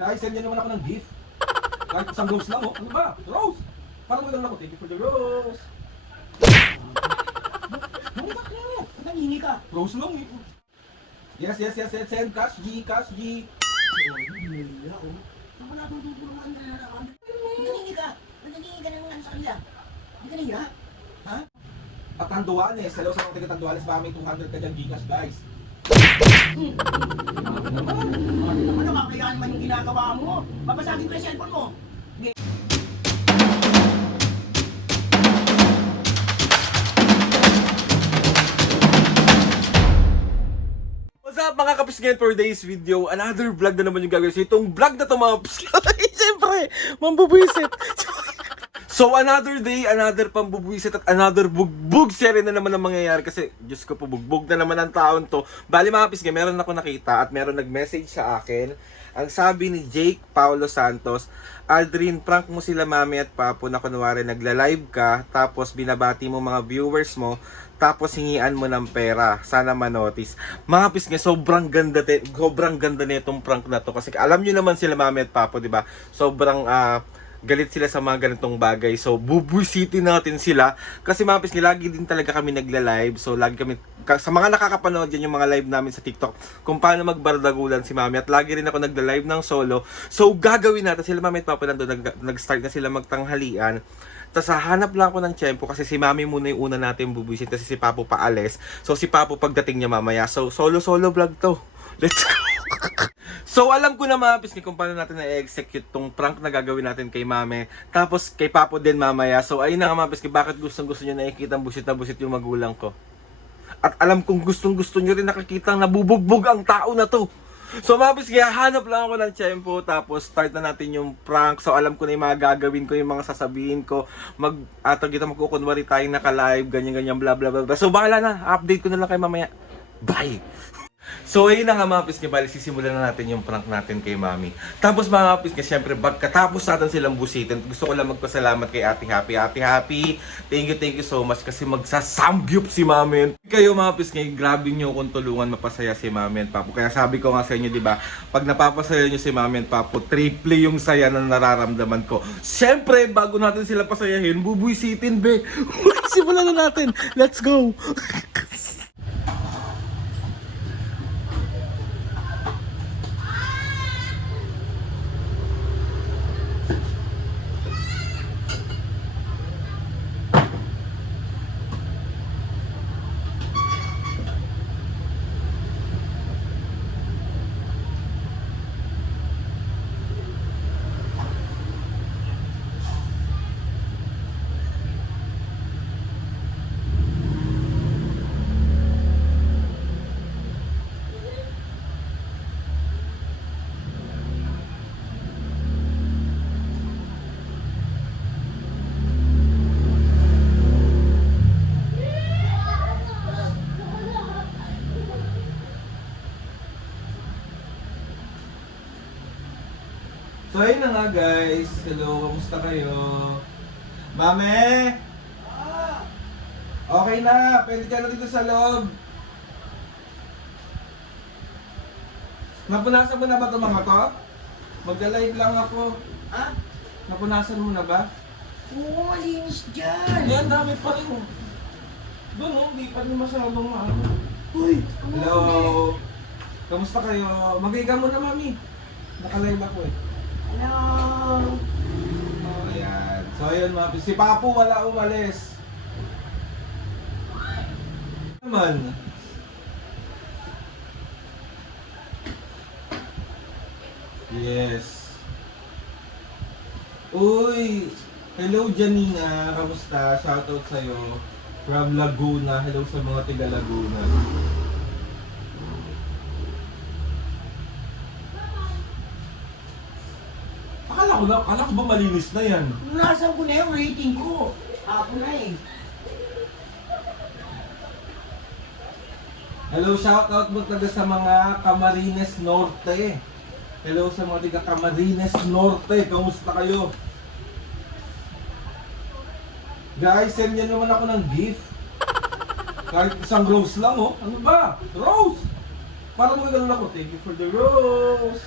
Guys, send niyo naman ako ng gift. Kahit isang rose lang, oh. Ano ba? Rose! Parang magandang ako. Thank you for the rose. Bumabak na mo. Nangingi ka. Rose lang, eh. Yes. Send cash G, cash G. Nila, oh. Saan ko natutulungan na naman? Nangingi ka. Nangingi ka ng ano sa kanila. Hindi ka nahiya. Ha? At Tanduanes. Hello sa mga taga Tanduanes. Baka may 200 ka dyan Gcash, guys. Ano nakakayaan man yung ginagawa mo? Babasagin ko yung cellphone mo. What's up mga kapisngayon, for today's video, another vlog na naman yung gagawin. So itong vlog na to mga kapisngayon, siyempre, mambubuisit. So another day, another pambubuisit at another bugbog series na naman ang mangyayari. Kasi, Diyos ko po, bugbog na naman ang taon to. Bali mga kapisngayon, meron ako nakita at meron nag-message sa akin. Ang sabi ni Jake Paulo Santos, Aldrin, prank mo sila mami at papo na kunwari nagla-live ka, tapos binabati mo mga viewers mo, tapos hingian mo ng pera. Sana manotice. Mga pisngi, sobrang ganda nitong prank na to. Kasi alam nyo naman sila mami at papo, di ba? Sobrang galit sila sa mga ganitong bagay. So, bubuisitin natin sila. Kasi mga pisngi, lagi din talaga kami nagla-live. So, lagi kami, sa mga nakakapanood dyan yung mga live namin sa TikTok, kung paano magbardagulan si mami. At lagi rin ako nagla-live ng solo. So, gagawin natin. Sila mami at papa nandun, nag-start na sila magtanghalian. Tapos hahanap lang ako ng tiyempo kasi si mami muna yung una natin bubuisin kasi si papo paalis. So, si papo pagdating niya mamaya. So, solo vlog to. Let's go! So, alam ko na mga pisngi kung paano natin na-execute tong prank na gagawin natin kay mami. Tapos, kay papo din mamaya. So, ayun na nga mga pisngi, bakit gustong-gusto nyo nakikita busit na busit yung magulang ko? At alam kong gustong-gusto nyo rin nakikita nabubugbog ang tao na to. So, mga pisngi, hanap lang ako ng tiyempo. Tapos, start na natin yung prank. So, alam ko na yung mga gagawin ko, yung mga sasabihin ko. Magkukunwari tayong naka-live, ganyan-ganyan, bla bla bla. So, bahala na. Update ko na lang kay mamaya. Bye! So ayun na nga mga pisngi, bali sisimulan na natin yung prank natin kay mami. Tapos mga pisngi, syempre pagkatapos natin silang busitin, gusto ko lang magpasalamat kay Ate Happy. Ate Happy, thank you so much kasi magsasamgyup si mami. Kayo mga pisngi, grabe nyo kung tulungan mapasaya si mami and papo. Kaya sabi ko nga sa inyo, di ba, pag napapasaya nyo si mami and papo, triple yung saya na nararamdaman ko. Syempre, bago natin sila pasayahin, bubuisitin be. Simulan na natin, let's go! So ayun na nga guys, hello, kamusta kayo? Mame! Okay na, pwede ka na dito sa loob. Napunasan mo na ba itong mga to? Magla-live lang ako. Ha? Napunasan mo na ba? Oo, malinis dyan. Yan, dami pa rin. Doon oh, hindi pa rin masyadong maano. Uy, Hello! Kamusta kayo? Mag-iga mo na mami. Naka-live ako eh. Hello. Oh, ayan. So, ayun mga si Papo wala umalis. Naman. Yes. Uy! Hello Janina, kamusta? Shoutout sa'yo. From Laguna. Hello sa mga tiga Laguna. Akala ko ba malinis na yan? Nasaan ko na yung rating ko? Ako na eh. Hello, shoutout mo taga sa mga Camarines Norte. Hello sa mga taga Camarines Norte. Kamusta kayo? Guys, send nyo naman ako ng gift. Kahit isang rose lang, oh. Ano ba? Rose! Parang magagano ako. Thank you for the rose.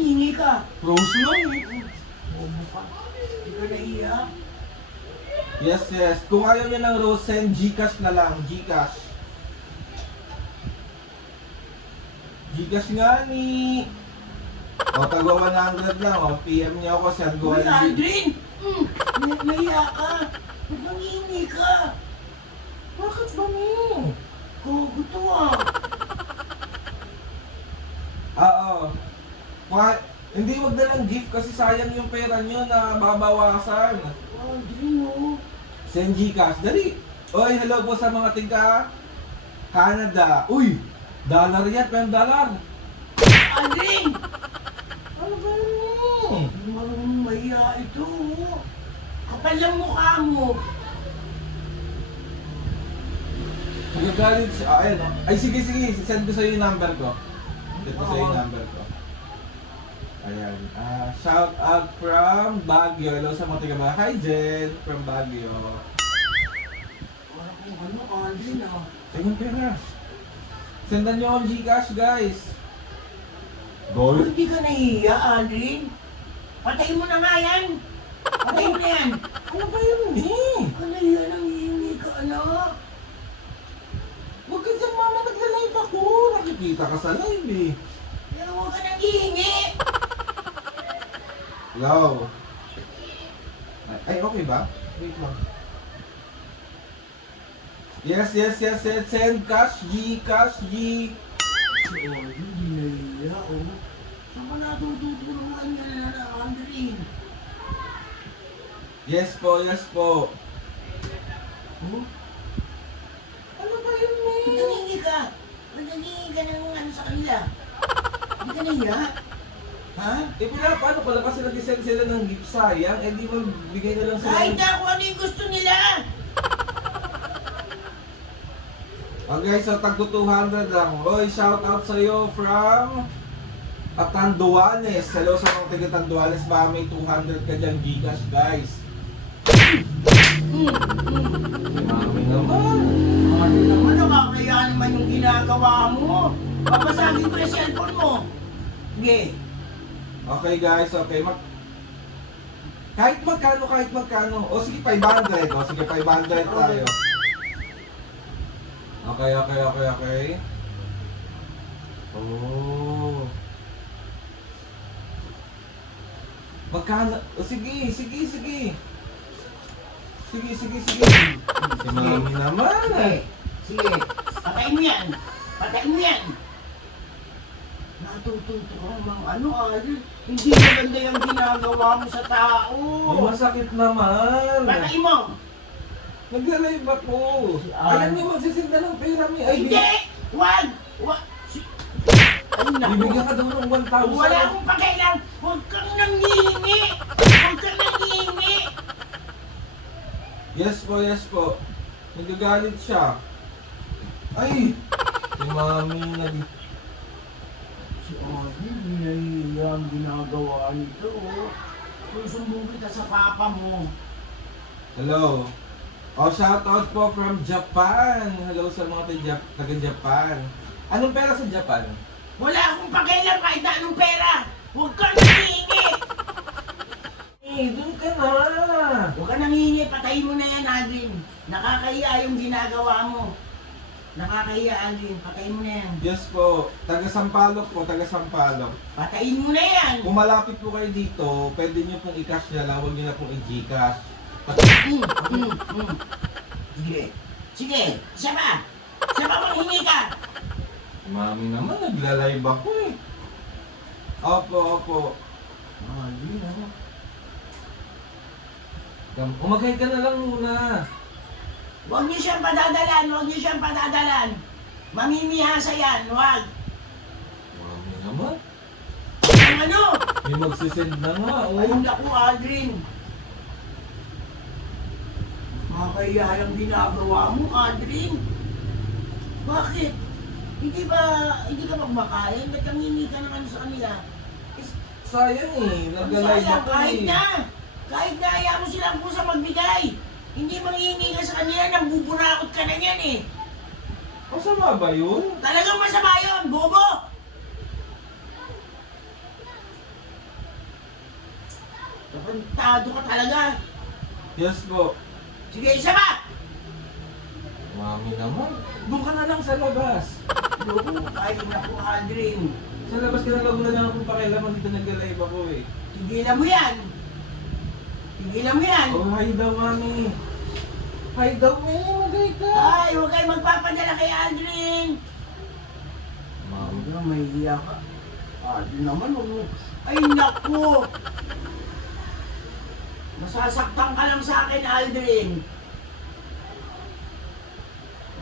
nangihingi ka? Rose lang eh. Bobo ka. Hindi ka nahiya. Yes, yes. Kung ayaw niya ng rose, send Gcash na lang. Gcash. Gcash nga ni. O, tagwa 100 lang. O, PM niya ako, send ko. Uy, Aldrin! Nahiya ka. Ba't nangihingi ka? Bakit ba ni? Gogo to ah. Oo. Hindi wag na lang gift kasi sayang yung pera nyo na babawasan. Aldrin oh. Send Gcash. Dali. Oy, hello po sa mga tiga Canada. Uy! Dollar yan, $10. Aldrin! Ano ba yun? Hindi marunong mahiya ito oh. Kapal lang mukha mo. Magagalit siya. Ayun o. Ay, sige, sige. Send ko sa'yo yung number ko. Send ko sa'yo yung number ko. Ayan. Shout out from Baguio. Hello sa mga taga Baguio. Hi, Jen. From Baguio. Wala kong ano, Aldrin ah. Tingnan pera. Sendan nyo ang Gcash, guys. Kung hindi ka nahiya, Aldrin, patayin mo na nga yan. Patayin mo na yan. Ano ba yun eh? Ka nahiya, nangihingi ka, anak. Huwag ka dyan, mama. Nagla-live ako. Nakikita ka sa live eh. Pero huwag ka nangihingi. Hello. Ay, okay ba? Wait lang. Yes, yes, yes, yes. Send cash, Gcash, G. Oh, hindi nahiya, oh. Saan ka natutulungan niya na Aldrin? Yes po, yes po. Oh? Ano ba yun Ba't eh? nangihingi ka? Ba't nangihingi ka ng ano sa kanila? Hindi ka nahiya? Ha? Eh, paano pala kasi nag-send sila ng gift sayang? Eh, di mo bigay na lang sila. Kahit na kung ano yung gusto nila. Okay, so tagto 200 lang. Oy, shout out sa'yo from Tanduanes. Hello sa mga taga Tanduanes. Baka may 200 ka dyan Gcash, guys. Mami naman. Ano naman, nakakaya naman yung ginagawa mo. Papasagin ko yung cellphone mo. Sige. Okay, guys. Okay. Kahit magkano. O sige, 500. O sige, 500 tayo. Okay. Oh. Magkano? O sige. Sige. Si mami naman eh. Sige. Patayin mo yan. Patayin mo yan. Natututo ka mga ano, Aldrin. Hindi maganda yung ginagawa mo sa tao. May masakit naman. Patayin mo. Nag-live ako. Alam niyo, magsisinda ng pera mi. Ay, Hindi! Wag! Wag! Ay, naku. bibigyan ka daw ng 1,000. Wala akong pakailan. Huwag kang nanghihingi. Huwag kang nanghihingi. Yes po. Nagagalit siya. Ay! Si mami nag... Si Aldrin, hinahiya ang ginagawa nito. Susumbong kita sa papa mo. Hello. Shout out po from Japan. Hello sa mga taga-Japan. Anong pera sa Japan? Wala akong pakailan kahit na anong pera. Huwag kang nanghihingi. Doon ka na. Huwag kang nanghihingi. Patayin mo na yan, Aldrin. Nakakahiya yung ginagawa mo. Nakakahiya, Aldrin. Patayin mo na yan. Yes po. Taga-Sampaloc po. Patayin mo na yan. Kung malapit po kayo dito, pwede nyo pong i-cash na lang. Huwag nyo na pong i-Gcash. Sige. Siya ba manghingi ka? Mami naman, nagla-live ako eh. Opo. Aldrin, ano? Umagay ka na lang muna. Huwag niyo siyang padadalan. Mamimihasa yan, huwag. Mami naman. Ang ano? May magsisend na nga. Ay, naku, Aldrin. Makakaya yung ginagawa mo, Aldrin. Bakit? Hindi ka magmakain? Ba't nangingi ka ng ano sa kanila? Sayang eh. Ang Nagla-live sayang, ako kahit eh. na. Kahit na ayaw mo silang pusa magbigay. Hindi manghihingi ka sa kanila, nang buburakot ka na yan eh. Masama ba yun? Talagang masama yun, bobo! Tarantado ka talaga. Yes po. Sige, isa pa! Mami naman. Doon ka na lang sa labas. Loko, ay naku, Aldrin. Sa labas ka na lang, wala na akong pakialaman dito nag-live ako eh. Tigilan mo yan. Tigilan mo yan. Oh, hi daw, mami. Hi daw, eh. Magay ka. Ay, huwag kayo magpapadala kay Aldrin. Mami. Ano, may hiya ka. Aldrin naman, huwag mo. Ay, naku. Masasaktan ka lang sa akin, Aldrin.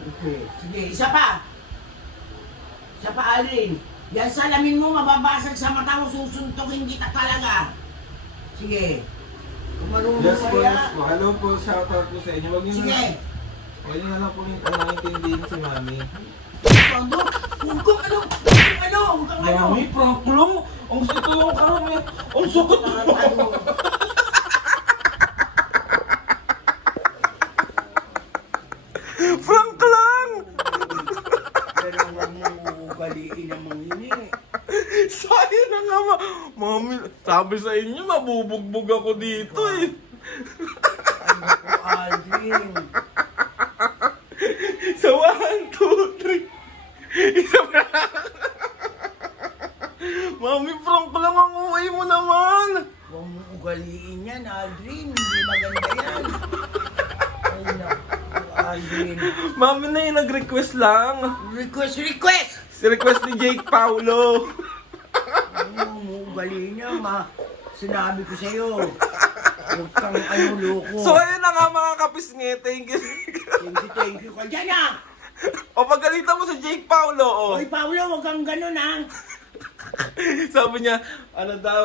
Okay. Sige, isa pa. Isa pa, Aldrin. Yan salamin mo, mababasag sa mata mo, susuntukin kita talaga. Sige. Kung marunong Yes po, kaya. yes po. Hello po, shoutout po sa inyo. Wag niyo Sige. na, wag niyo na lang po yung naintindihin si mami. Ano? Huwag kang ano? Huwag kang ano? Huwag kang ano? Mami, prank lang. Ang sakit lang kami. Ang sakit Ano? Frank lang! Pero huwag mo ugaliin ang mga ini. Sayang na nga Mami, sabi sa inyo, mabubugbog ako dito eh. Ay, naku, Aldrin. Sa 1, 2, 3. Isa pa. Mami, Frank lang ang uwi mo naman. Huwag mo ugaliin yan, Aldrin. Hindi maganda yan. Ay, naku, Aldrin. Mami na yung nag-request lang. Request, request! Si request ni Jake Paulo. Huwag mo ugaliin yan, ma. Sinabi ko sa'yo. Huwag kang ano, loko. So ayun na nga mga kapisngi, thank you. Thank you ka dyan, ah. O pagalitan mo sa Jake Paulo, oh. Oy, Paulo, huwag kang ganun, ah. Sabi niya, ano daw,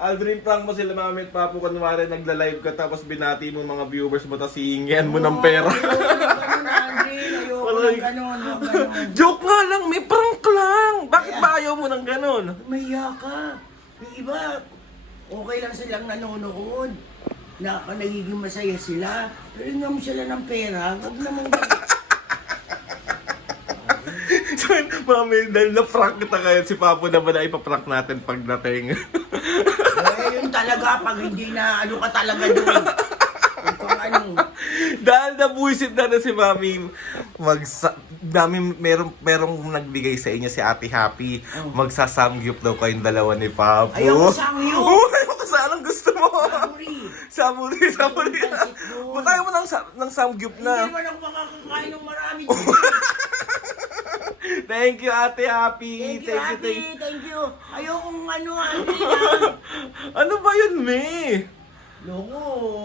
Aldrin, prank mo sila mami at papo kunwari nagla-live ka tapos binati mo mga viewers mo tapos hihingihan mo ng pera. Ayoko ng ganun, Aldrin. Ayoko Walang- ng ganun, huwag ganun. Joke nga lang, may prank lang. Bakit ba ayaw mo ng ganun? Mahiya ka. Yung iba, okay lang silang nanonood. Nagiging masaya sila. Pero nga mo sila ng pera, huwag naman ganun. So, mami, dahil na-prank kita ngayon, si Papo naman na ipaprank natin pagdating. Yun talaga, pag hindi na ano ka talaga doon. Kung ano. Dahil nabuisit na si Mami, merong nagbigay sa inyo si Ate Happy. Oh. Magsasamgyup daw kayong dalawa ni Papo. Ayaw ko samgyup. Oo, ayaw ko sa anong gusto mo. Sorry. Samuri. Ba't ayaw mo ng samgyup Hindi na? naman ako makakakain ng marami. Thank you, Ate Happy. Thank you, Happy. Thank you. Ayokong ano, Happy na. Ano ba yun, Me? Loko,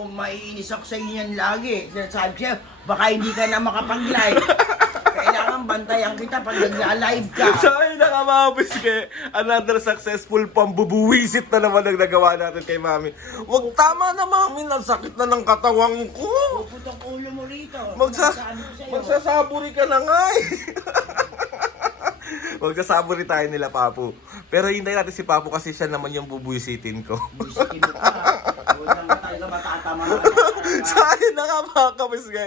maiinis ako sa inyo yan lagi. Sabi siya, baka hindi ka na makapag-live. Kailangan bantayan kita pag nagla-live ka. So ayun na nga mga biske, another successful pambubuwisit na naman ang nagawa natin kay Mami. Wag tama na Mami, nasakit na ng katawang ko. Puputok ulo mo rito. Magsasaburi ka na nga eh. Magsasaburi tayo nila Papu. Pero hintayin natin si Papu kasi siya naman yung bubuwisitin ko. Busitin mo ka. Huwag lang talaga matatama. So ayun na nga mga kabiske.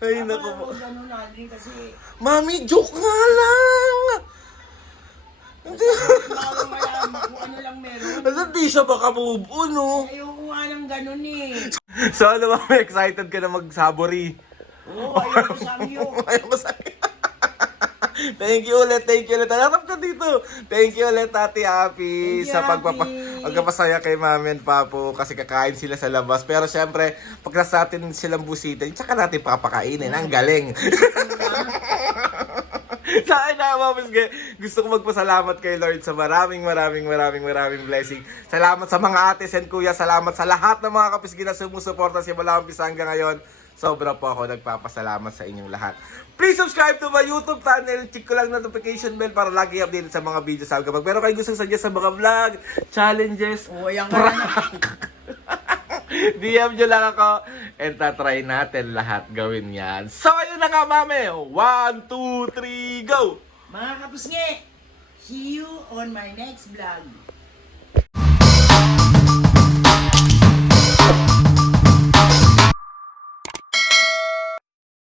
Ay naku po. Ganun natin kasi. Mami, joke nga lang. Hindi. Baka malaman kung ano lang meron. Hindi siya baka move on, no? Ayoko nga ng ganun eh. So ano Mami, excited ka na magsaburi? Oo, ayoko sa iyo. Ayaw ko sa'yo. Thank you ulit. Harap ka dito. Thank you ulit, Ate Happy, Thank you, sa Happy. pagpapasaya kay Mami and Papo kasi kakain sila sa labas. Pero syempre, pag nasa atin silang busitin, tsaka natin papakainin. Ang galing. Sa akin na, Mamis, gusto ko magpasalamat kay Lord sa maraming blessing. Salamat sa mga ates and kuya. Salamat sa lahat ng mga kapisgi na sumusuporta si Balawang Pisangga ngayon. Sobra po ako nagpapasalamat sa inyong lahat. Please subscribe to my YouTube channel. Check ko lang notification bell para lagi updated sa mga videos sa kapag meron kayong gustong suggest sa mga vlog, challenges, Oo, yan ka na. DM nyo lang ako and tatry natin lahat gawin yan. So ayun na nga Mami. 1, 2, 3, go! Mga kapusngi, see you on my next vlog.